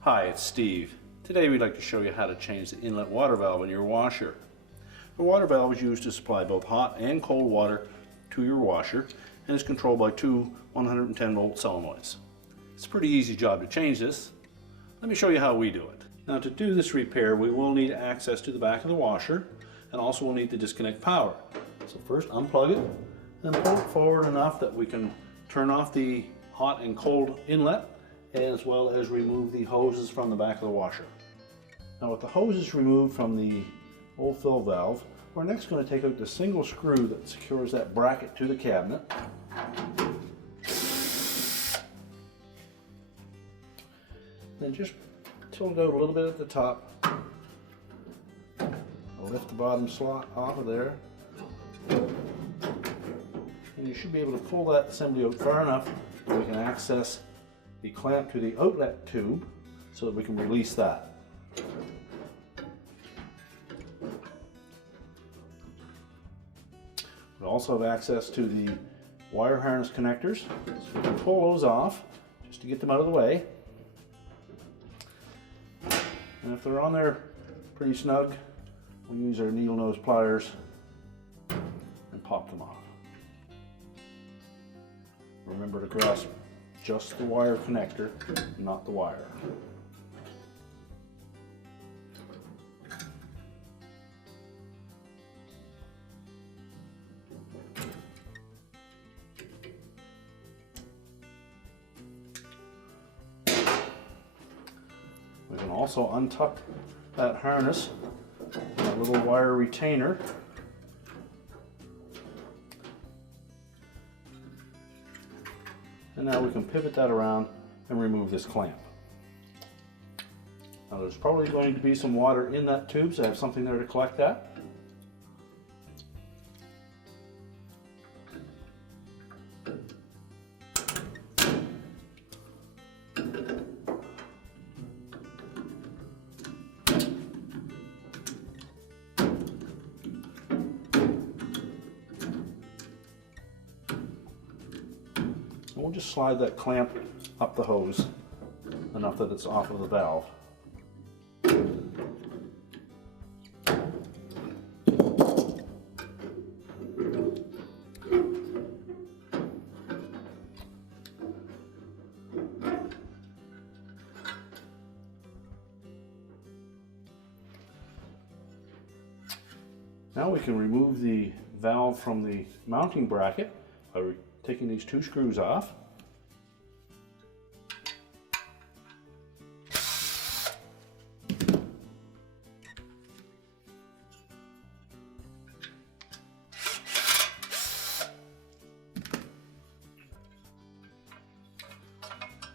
Hi, it's Steve. Today we'd like to show you how to change the inlet water valve in your washer. The water valve is used to supply both hot and cold water to your washer and is controlled by two 110 volt solenoids. It's a pretty easy job to change this. Let me show you how we do it. Now, to do this repair we will need access to the back of the washer, and also we'll need to disconnect power. So first unplug it and pull it forward enough that we can turn off the hot and cold inlet, as well as remove the hoses from the back of the washer. Now, with the hoses removed from the old fill valve, we're next going to take out the single screw that secures that bracket to the cabinet. Then just tilt it out a little bit at the top. I'll lift the bottom slot off of there. And you should be able to pull that assembly out far enough that we can access the clamp to the outlet tube so that we can release that. We also have access to the wire harness connectors, so we can pull those off just to get them out of the way. And if they're on there pretty snug, we'll use our needle nose pliers and pop them off. Remember to grasp just the wire connector, not the wire. We can also untuck that harness, that little wire retainer. And now we can pivot that around and remove this clamp. Now, there's probably going to be some water in that tube, so I have something there to collect that. We'll just slide that clamp up the hose enough that it's off of the valve. Now we can remove the valve from the mounting bracket by taking these two screws off.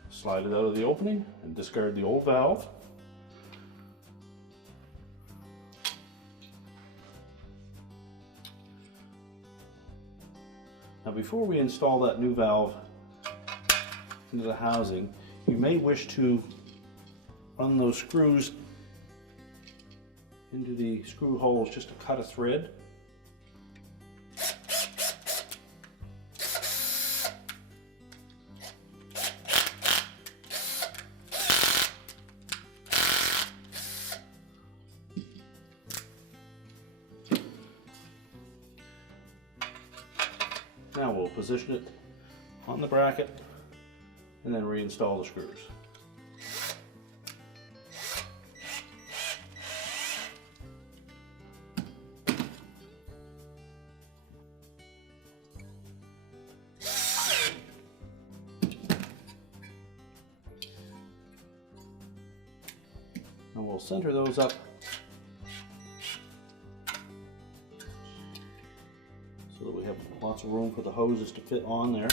Slide it out of the opening and discard the old valve. Now, before we install that new valve into the housing, you may wish to run those screws into the screw holes just to cut a thread. Now we'll position it on the bracket and then reinstall the screws. And we'll center those up so that we have lots of room for the hoses to fit on there.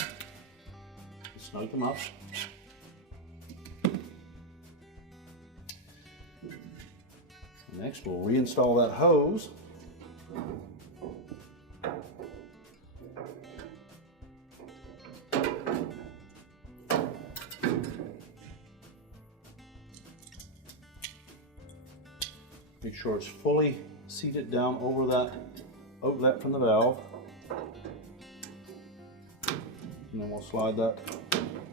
Snug them up. Next, we'll reinstall that hose. Make sure it's fully seated down over that outlet from the valve. and then we'll slide that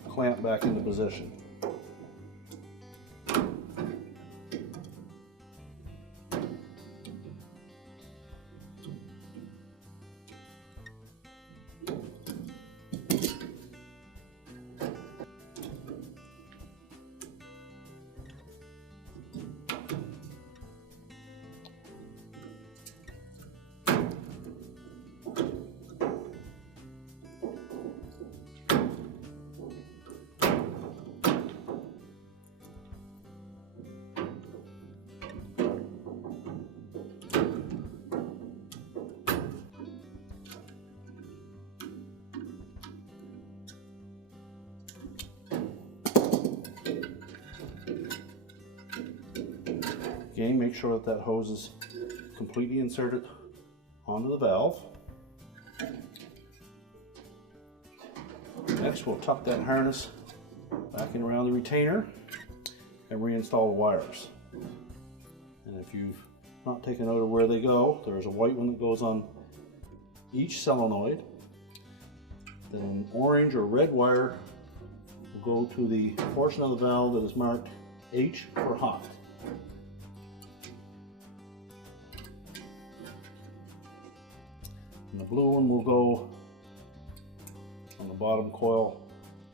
clamp back into position. Again, make sure that hose is completely inserted onto the valve. Next, we'll tuck that harness back in around the retainer and reinstall the wires. And if you've not taken note of where they go, there's a white one that goes on each solenoid. Then an orange or red wire will go to the portion of the valve that is marked H for hot. And the blue one will go on the bottom coil,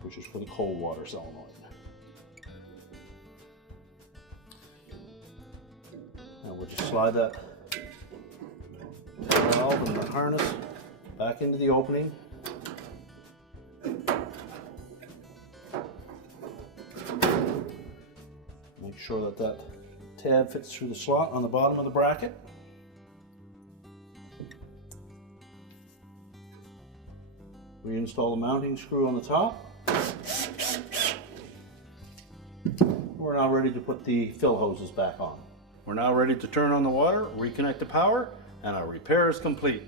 which is for the cold water solenoid. Now we'll just slide that valve and the harness back into the opening. Make sure that that tab fits through the slot on the bottom of the bracket. Reinstall the mounting screw on the top. We're now ready to put the fill hoses back on. We're now ready to turn on the water, reconnect the power, and our repair is complete.